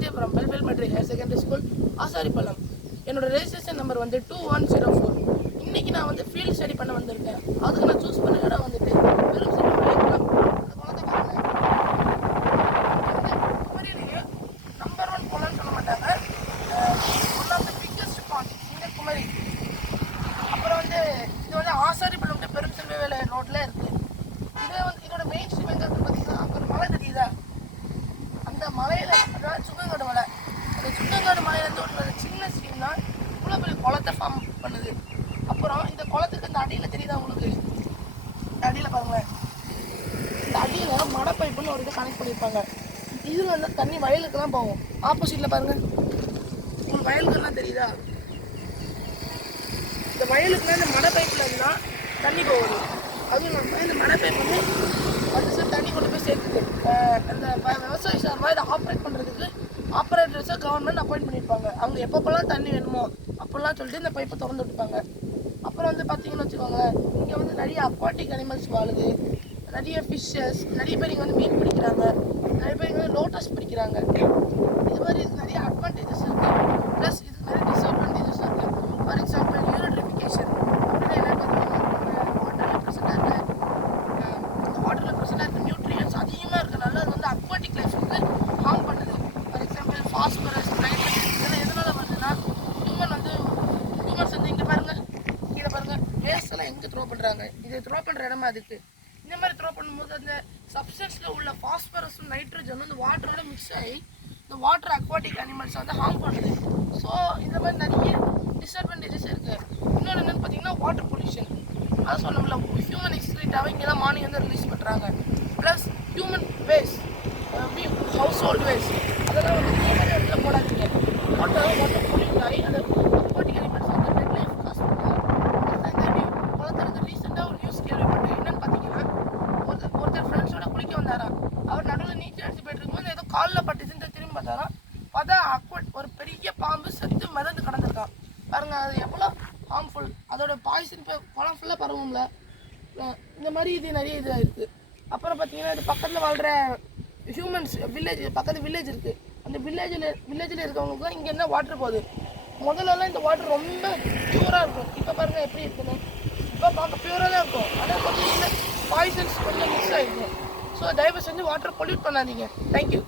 Sanjay from Belville Matric Higher Secondary School, Asaripallam. என்னோட registration number வந்து 2104. இன்னைக்கு நான் வந்து ஃபீல்ட் ஸ்டடி பண்ண வந்திருக்கேன். அதுக்கு நான் சூஸ் பண்ண இடம் வந்துட்டு பெரும் குளம். குமரியிலேயே நம்பர் 1 குளம்னு சொல்ல மாட்டாங்க, one of the biggest pond இந்த குமரி. அப்புறம் வந்து இது வந்து ஆசாரிப்பள்ளம் பெரும் செல்வவேலை ரோட்ல இருக்கு. இதே வந்து இதோட மெயின் ஸ்ட்ரீம் எங்க இருக்கு பார்த்தீங்கன்னா, அங்கே ஒரு மலை தெரியுதா, அந்த மலையில அதாவது சுங்கங்காடு மலை. அந்த சுங்கங்காடு மலையிலேருந்து ஒரு சின்ன ஸ்ட்ரீம் தான் இவ்வளோ பெரிய குளத்தை ஃபார்ம் பண்ணுது. அப்புறம் இந்த குளத்துக்கு இந்த அடியில் தெரியுதா உங்களுக்கு, இந்த அடியில் பாருங்களேன், இந்த அடியில் மடை பைப்புன்னு ஒரு இதை கனெக்ட் பண்ணியிருப்பாங்க. இதில் வந்து தண்ணி வயலுக்குலாம் போகும். ஆப்போசிட்டில் பாருங்கள், உங்களுக்கு வயலுக்குலாம் தெரியுதா, இந்த வயலுக்குலாம் இந்த மடை பைப்பில் இருந்தால் தண்ணி போகுது. அதுவும் இல்லாமல் இந்த மடை பைப் வந்து அது சார் தண்ணி கொண்டு போய் சேர்க்குது. அந்த விவசாய சார்பாக இதை ஆப்ரேட் பண்ணுறதுக்கு ஆப்ரேட்டர்ஸை கவர்மெண்ட் அப்பாயிண்ட் பண்ணியிருப்பாங்க. அவங்க எப்பப்போல்லாம் தண்ணி வேணுமோ அப்போல்லாம் சொல்லிட்டு இந்த பைப்பை திறந்து விட்டுப்பாங்க. அப்புறம் வந்து பார்த்தீங்கன்னு வச்சுக்கோங்க, இங்கே வந்து நிறைய அக்வாட்டிக் அனிமல்ஸ் வாழுது, நிறைய ஃபிஷ்ஷஸ், நிறைய பேர் இங்கே வந்து மீன் பிடிக்கிறாங்க, நிறைய பேர் இங்கே வந்து லோட்டஸ் பிடிக்கிறாங்க. இது மாதிரி நிறைய அட்வான்டேஜஸ் இருக்குது, ப்ளஸ் இதுக்கு நிறைய டிஸ்அட்வான்டேஜஸ் இருக்குது. ஃபார் எக்ஸாம்பிள் யூரிட்ரிஃபிகேஷன் அப்படின்னா என்ன பார்த்தீங்கன்னா, வாட்டரில் ப்ரெசென்ட்டாக இருக்க நியூட்ரியன்ஸ் அதிகமாக இருக்கனால அது வந்து அக்வாட்டிக் லைஃப்க்கு ஹார்ம் பண்ணுது. ஃபார் எக்ஸாம்பிள் ஃபாஸ்பரஸ், நைட்ரஜன், இதெல்லாம் எதனால் வருதுன்னா ஹியூமன்ஸ் வந்து இங்கே பாருங்கள், கீழே பாருங்கள், வேஸ்ட் எல்லாம் எங்கே த்ரோ பண்ணுறாங்க, இது த்ரோ பண்ணுற இடமா அதுக்கு. இந்த மாதிரி த்ரோ பண்ணும்போது அந்த சப்ஸ்டன்ஸில் உள்ள ஃபாஸ்பரஸும் நைட்ரஜனும் இந்த வாட்டரோட மிக்ஸ் ஆகி இந்த வாட்டர் அக்வாட்டிக் அனிமல்ஸை வந்து ஹார்ம் பண்ணுது. ஸோ இந்த மாதிரி நிறைய டிஸ்அட்வான்டேஜஸ் இருக்குது. இன்னொன்று என்னென்னு பார்த்தீங்கன்னா வாட்டர் பொல்யூஷன். அதான் சொன்னோம்ல, ஹியூமன் எக்ஸ்க்ரீட்டாக இங்கே தான் மார்னிங் வந்து ரிலீஸ் பண்ணுறாங்க. Plus human waste, house hold waste, அதெல்லாம் வந்து இந்த மாதிரி இடத்துல போடாதீங்க. வாட்டர் பொல்யூட் ஆகி அந்த அக்வாட்டிக் அனிமல்ஸ் வந்து டெட் லைஃப் காஸ் பண்ணுறாங்க. குளத்துல ரீசெண்டாக ஒரு நியூஸ் கேள்விப்பட்டேன். என்னென்னு பார்த்தீங்கன்னா, ஒருத்தர் ஃப்ரெண்ட்ஸோட குளிக்க வந்தாராம். அவர் நடுவில் நீச்சல் அடிச்சு போயிட்டு இருக்கும்போது ஏதோ காலில் பட்டுச்சுன்னு திரும்பி பார்த்தாராம். பார்த்தா ஒரு பெரிய பாம்பு செத்து மிதந்து கடந்திருக்கான். பாருங்க, அது எவ்வளோ ஹார்ம்ஃபுல். அதோட பாய்சன் இப்போ குளம் ஃபுல்லாக பரவும்ல. இந்த மாதிரி இது நிறைய இதாக இருக்குது. அப்புறம் பார்த்தீங்கன்னா, இது பக்கத்தில் வாழ்கிற ஹியூமன்ஸ் வில்லேஜ், பக்கத்து வில்லேஜ் இருக்குது. அந்த வில்லேஜில் இருக்கவங்களுக்கு தான் இங்கே என்ன வாட்டர் போகுது. முதல்லலாம் இந்த வாட்டர் ரொம்ப பியூராக இருக்கும். இப்போ பாருங்கள் எப்படி இருக்குன்னு. இப்போ பார்க்க பியூராக தான் இருக்கும், ஆனால் கொஞ்சம் பாய்சன்ஸ் கொஞ்சம் மிக்ஸ் ஆகிருக்கும். ஸோ தயவு செஞ்சு வாட்டர் பொல்யூட் பண்ணாதீங்க. தேங்க்யூ.